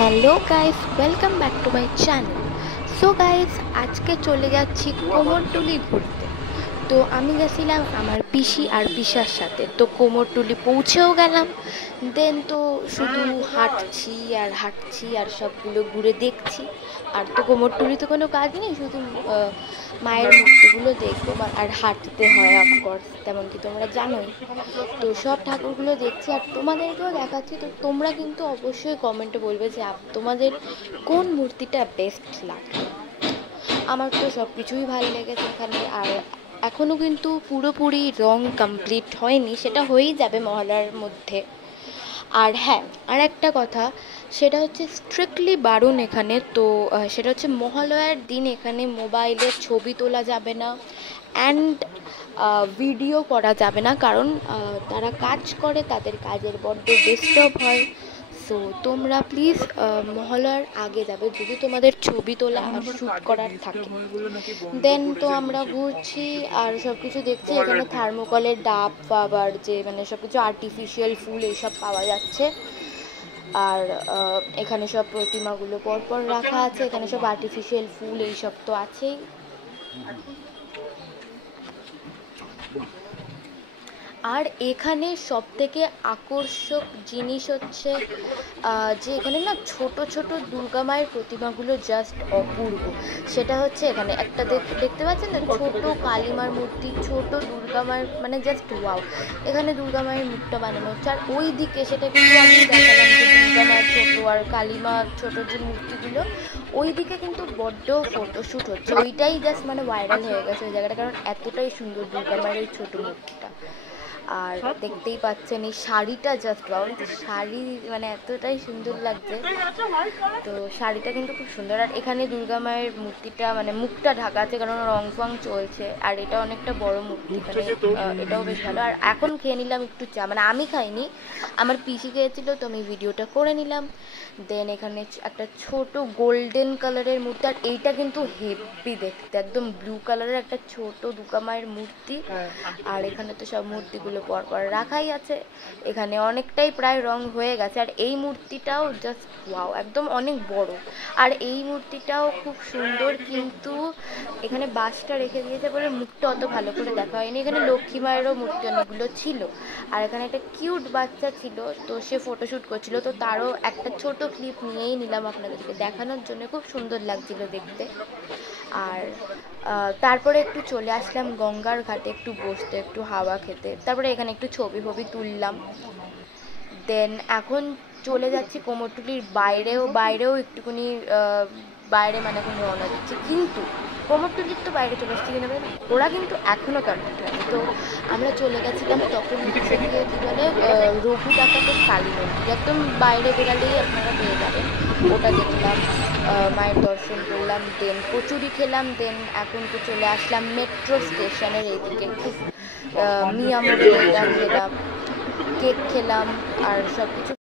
Hello guys, welcome back to my channel. So guys, আজকে চলে যাচ্ছি কোমরটুলি ঘুরতে। তো আমি গেছিলাম আমার পিসি আর পিসার সাথে। তো কোমরটুলি পৌঁছেও গেলাম। দেন তো শুধু হাঁটছি আর সবগুলো ঘুরে দেখছি। আর তো কোমরটুলিতে কোনো কাজ নেই, শুধু মায়ের মূর্তিগুলো দেখবো আর হাঁটতে হয় অফকোর্স, তেমন কি তোমরা জানোই। তো সব ঠাকুরগুলো দেখছি আর তোমাদেরকেও দেখাচ্ছি। তো তোমরা কিন্তু অবশ্যই কমেন্টে বলবে যে তোমাদের কোন মূর্তিটা বেস্ট লাগে। আমার তো সব কিছুই ভালো লেগেছে এখানে। আর এখনও কিন্তু পুরোপুরি রং কমপ্লিট হয়নি, সেটা হয়েই যাবে মহলার মধ্যে। আর হ্যাঁ, আর একটা কথা, সেটা হচ্ছে স্ট্রিক্টলি বারণ এখানে। তো সেটা হচ্ছে মহালয়ার দিন এখানে মোবাইলে ছবি তোলা যাবে না অ্যান্ড ভিডিও করা যাবে না, কারণ তারা কাজ করে, তাদের কাজের বড্ড ডিস্টার্ব হয়। সো তোমরা প্লিজ মহালয়ার আগে যাবে যদি তোমাদের ছবি তোলা আর শ্যুট করার থাকে। দেন তো আমরা ঘুরছি আর সব কিছু দেখছি। এখানে থার্মোকলের ডাব আবার যে মানে সব কিছু আর্টিফিশিয়াল ফুল এইসব পাওয়া যাচ্ছে। আর এখানে সব প্রতিমাগুলো পরপর রাখা আছে, এখানে সব আর্টিফিশিয়াল ফুল এইসব তো আছেই। আর এখানে সবথেকে আকর্ষক জিনিস হচ্ছে যে এখানে না ছোট ছোট দুর্গা মায়ের প্রতিমাগুলো জাস্ট অপূর্ব। সেটা হচ্ছে এখানে একটা দেখতে পাচ্ছেন না, ছোট কালী মার মূর্তি, ছোট দুর্গা মায়ের, মানে জাস্ট ওয়াও। এখানে দুর্গা মায়ের মুখটা বানানো হচ্ছে আর ওই দিকে, সেটা কিন্তু আমি দেখালাম যে দুর্গা মায়ের ছোট আর কালী মার ছোট যে মূর্তিগুলো, ওই দিকে কিন্তু বড্ড ফটোশ্যুট হচ্ছে। ওইটাই জাস্ট মানে ভাইরাল হয়ে গেছে ওই জায়গাটা, কারণ এতটাই সুন্দর দুর্গা মায়ের ওই ছোট মূর্তিটা। আর দেখতেই পাচ্ছেন এই শাড়িটা জাস্ট ওয়াও, শাড়ি মানে এতটাই সুন্দর লাগছে। তো শাড়িটা কিন্তু খুব সুন্দর। আর এখানে দুর্গা মায়ের মূর্তিটা মানে মুখটা ঢাকা আছে, কারণ রং ফং চলছে। আর এটা অনেকটা বড় মূর্তি, মানে এটাও বেশ ভালো। আর এখন খেয়ে নিলাম একটু চা, মানে আমি খাইনি, আমার পিসি খেয়েছিল, তো আমি ভিডিওটা করে নিলাম। দেন এখানে একটা ছোট গোল্ডেন কালারের মূর্তি, আর এইটা কিন্তু হেভি দেখতে, একদম ব্লু কালারের একটা ছোট দুর্গা মায়ের মূর্তি। আর এখানে তো সব মূর্তিগুলো পরপর রাখাই আছে। এখানে অনেকটাই প্রায় রং হয়ে গেছে। আর এই মূর্তিটাও জাস্ট ওয়াও, একদম অনেক বড়। আর এই মূর্তিটাও খুব সুন্দর, কিন্তু এখানে বাঁশটা রেখে দিয়েছে বলে মুখটা অত ভালো করে দেখা হয়নি। এখানে লক্ষ্মী মায়েরও মূর্তি অনেকগুলো ছিল। আর এখানে একটা কিউট বাচ্চা ছিল, তো সে ফটোশ্যুট করছিল, তো তারও একটা ছোট ক্লিপ নিয়েই নিলাম আপনাদেরকে দেখানোর জন্য। খুব সুন্দর লাগছিল দেখতে। আর তারপরে একটু চলে আসলাম গঙ্গার ঘাটে একটু বসতে, একটু হাওয়া খেতে। তারপরে এখানে একটু ছবি তুললাম। দেন এখন চলে যাচ্ছি কোমরটুলির বাইরেও একটুখানি বাইরে, মানে এখন রওনা দিচ্ছি। কিন্তু কোমরটুলির তো বাইরে চলে আসছি কিনা ওরা কিন্তু এখনও কমপ্লিট হয়নি। তো আমরা চলে গেছিলাম তখন হচ্ছে গিয়ে কী বলে রঘু ডাকাতের কালী মন্দির, একদম বাইরে বেরালেই আপনারা পেয়ে যাবেন। ওটা দেখলাম, মায়ের দর্শন করলাম, দেন কচুরি খেলাম। দেন এখন তো চলে আসলাম মেট্রো স্টেশনের এইদিকে, খুব মিয়ামোড়ে খেলাম, কেক খেলাম আর সব কিছু